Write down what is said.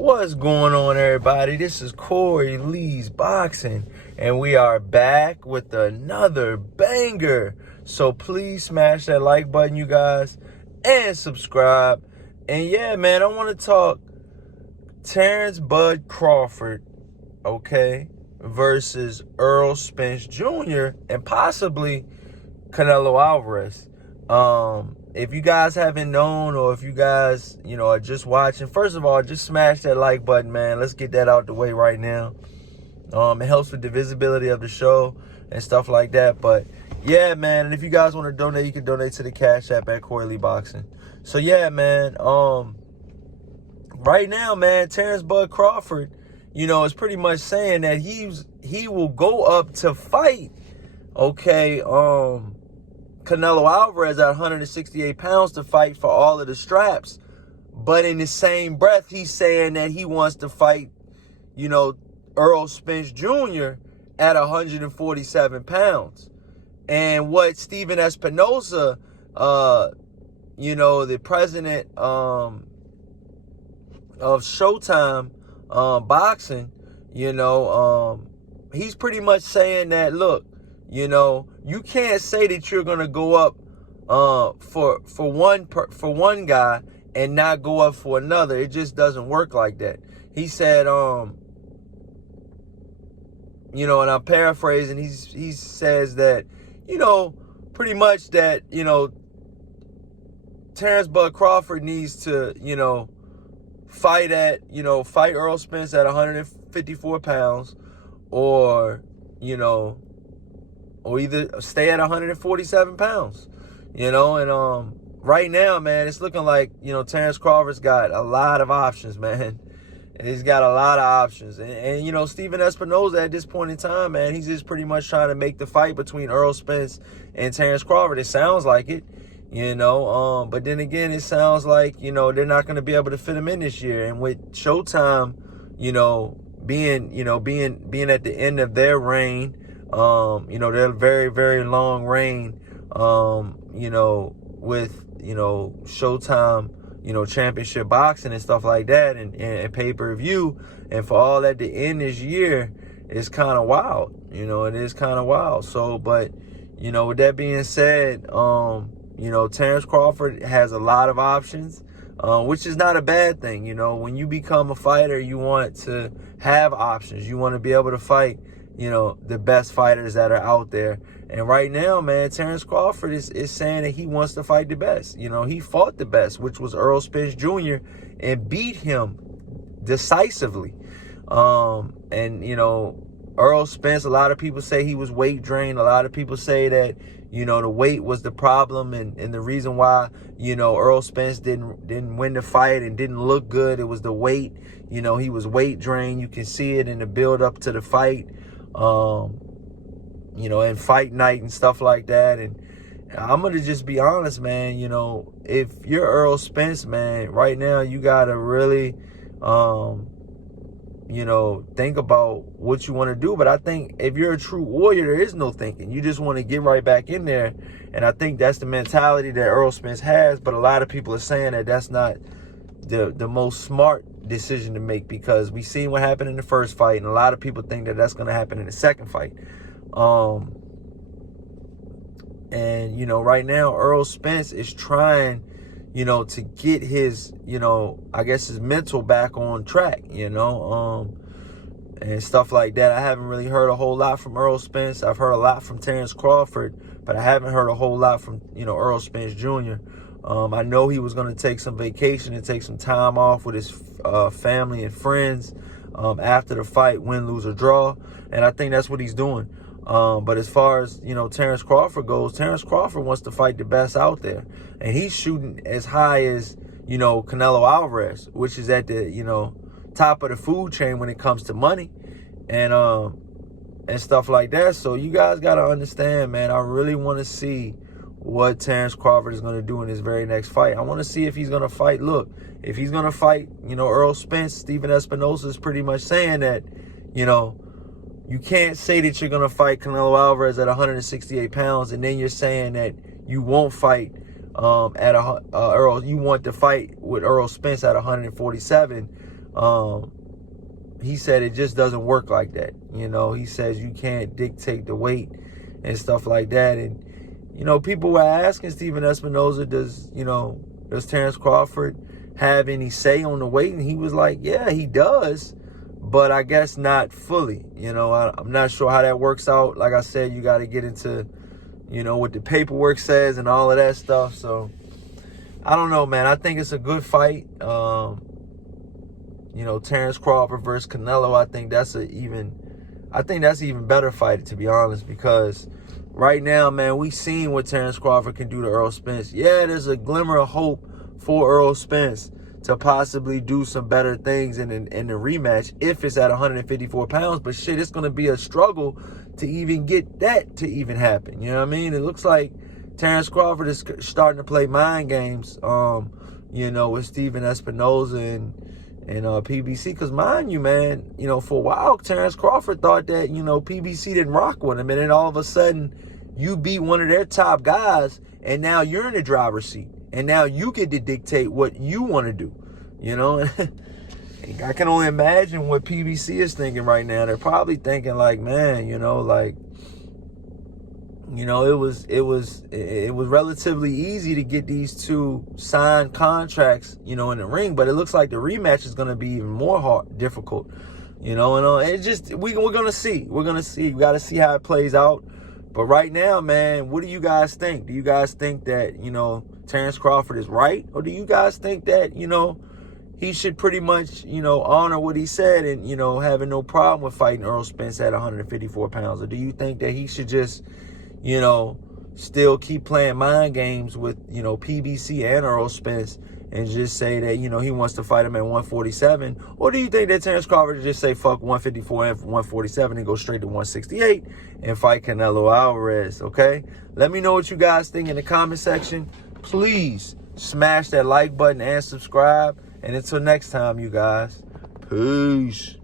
What's going on, everybody? This is Corey Lee's Boxing, and we are back with another banger. So please smash that like button, you guys, and subscribe. And yeah, man, I want to talk Terrence Bud Crawford, okay, versus Errol Spence Jr. and possibly Canelo Alvarez. If you guys haven't known, or if you guys, are just watching, first of all, just smash that like button, man. Let's get that out the way right now. It helps with the visibility of the show and stuff like that. But yeah, man, and if you guys want to donate, you can donate to the Cash App at Corey Lee Boxing. So yeah, man, right now, man, Terrence Bud Crawford, is pretty much saying that he will go up to fight, okay, Canelo Alvarez at 168 pounds to fight for all of the straps. But in the same breath, he's saying that he wants to fight, Errol Spence Jr. at 147 pounds. And what Stephen Espinoza, the president of Showtime Boxing, he's pretty much saying that, look, you can't say that you're gonna go up for one guy and not go up for another. It just doesn't work like that. He said, and I'm paraphrasing. He says that, pretty much that, Terrence Bud Crawford needs to, fight Errol Spence at 154 pounds, or either stay at 147 pounds, and right now, man, it's looking like, Terrence Crawford's got a lot of options, man. He's got a lot of options. And Stephen Espinoza at this point in time, man, he's just pretty much trying to make the fight between Errol Spence and Terrence Crawford. It sounds like it, but then again, it sounds like, they're not going to be able to fit him in this year. And with Showtime, being at the end of their reign, their very, very long reign, with, Showtime, championship boxing and stuff like that, and pay-per-view, and for all that to end this year is kind of wild. It is kind of wild. So, but, with that being said, Terrence Crawford has a lot of options, which is not a bad thing. When you become a fighter, you want to have options. You want to be able to fight, the best fighters that are out there. And right now, man, Terrence Crawford is saying that he wants to fight the best. He fought the best, which was Errol Spence Jr., and beat him decisively. Errol Spence, a lot of people say he was weight drained. A lot of people say that, the weight was the problem, and the reason why, Errol Spence didn't win the fight and didn't look good. It was the weight. He was weight drained. You can see it in the build up to the fight. And fight night and stuff like that. And I'm going to just be honest, man, if you're Errol Spence, man, right now you got to really, think about what you want to do. But I think if you're a true warrior, there is no thinking. You just want to get right back in there. And I think that's the mentality that Errol Spence has. But a lot of people are saying that that's not the most smart decision to make, because we seen what happened in the first fight, and a lot of people think that that's going to happen in the second fight. Right now Errol Spence is trying, to get his, I guess his mental back on track, and stuff like that. I haven't really heard a whole lot from Errol Spence. I've heard a lot from Terrence Crawford, but I haven't heard a whole lot from, Errol Spence Jr. I know he was going to take some vacation and take some time off with his family and friends after the fight, win, lose, or draw. And I think that's what he's doing. But as far as, Terrence Crawford goes, Terrence Crawford wants to fight the best out there. And he's shooting as high as, Canelo Alvarez, which is at the, top of the food chain when it comes to money and stuff like that. So you guys got to understand, man, I really want to see what Terrence Crawford is going to do in his very next fight. I want to see if he's going to fight. Look, if he's going to fight, Errol Spence, Stephen Espinoza is pretty much saying that, you can't say that you're going to fight Canelo Alvarez at 168 pounds and then you're saying that you won't fight Errol. You want to fight with Errol Spence at 147. He said it just doesn't work like that. You know, he says you can't dictate the weight and stuff like that. And, you know, people were asking Stephen Espinoza, does Terrence Crawford have any say on the weight? And he was like, yeah, he does, but I guess not fully. You know, I'm not sure how that works out. Like I said, you got to get into, you know, what the paperwork says and all of that stuff. So I don't know, man. I think it's a good fight. You know, Terrence Crawford versus Canelo, I think that's an even better fight, to be honest, because right now, man, we seen what Terrence Crawford can do to Errol Spence. Yeah, there's a glimmer of hope for Errol Spence to possibly do some better things in the rematch if it's at 154 pounds. But shit, it's going to be a struggle to even get that to even happen. You know what I mean? It looks like Terrence Crawford is starting to play mind games, you know, with Stephen Espinoza and PBC. Because mind you, man, you know, for a while, Terrence Crawford thought that, you know, PBC didn't rock with him. And then all of a sudden, you beat one of their top guys, and now you're in the driver's seat. And now you get to dictate what you want to do, you know? I can only imagine what PBC is thinking right now. They're probably thinking like, man, you know, like, you know, it was relatively easy to get these two signed contracts, you know, in the ring, but it looks like the rematch is going to be even more difficult, you know, and it just, we're going to see. We got to see how it plays out. But right now, man, what do you guys think? Do you guys think that, you know, Terrence Crawford is right? Or do you guys think that, you know, he should pretty much, you know, honor what he said and, you know, having no problem with fighting Errol Spence at 154 pounds? Or do you think that he should just, you know, still keep playing mind games with, you know, PBC and Errol Spence and just say that, you know, he wants to fight him at 147? Or do you think that Terrence Crawford should just say fuck 154 and 147 and go straight to 168 and fight Canelo Alvarez, okay? Let me know what you guys think in the comment section. Please smash that like button and subscribe. And until next time, you guys, peace.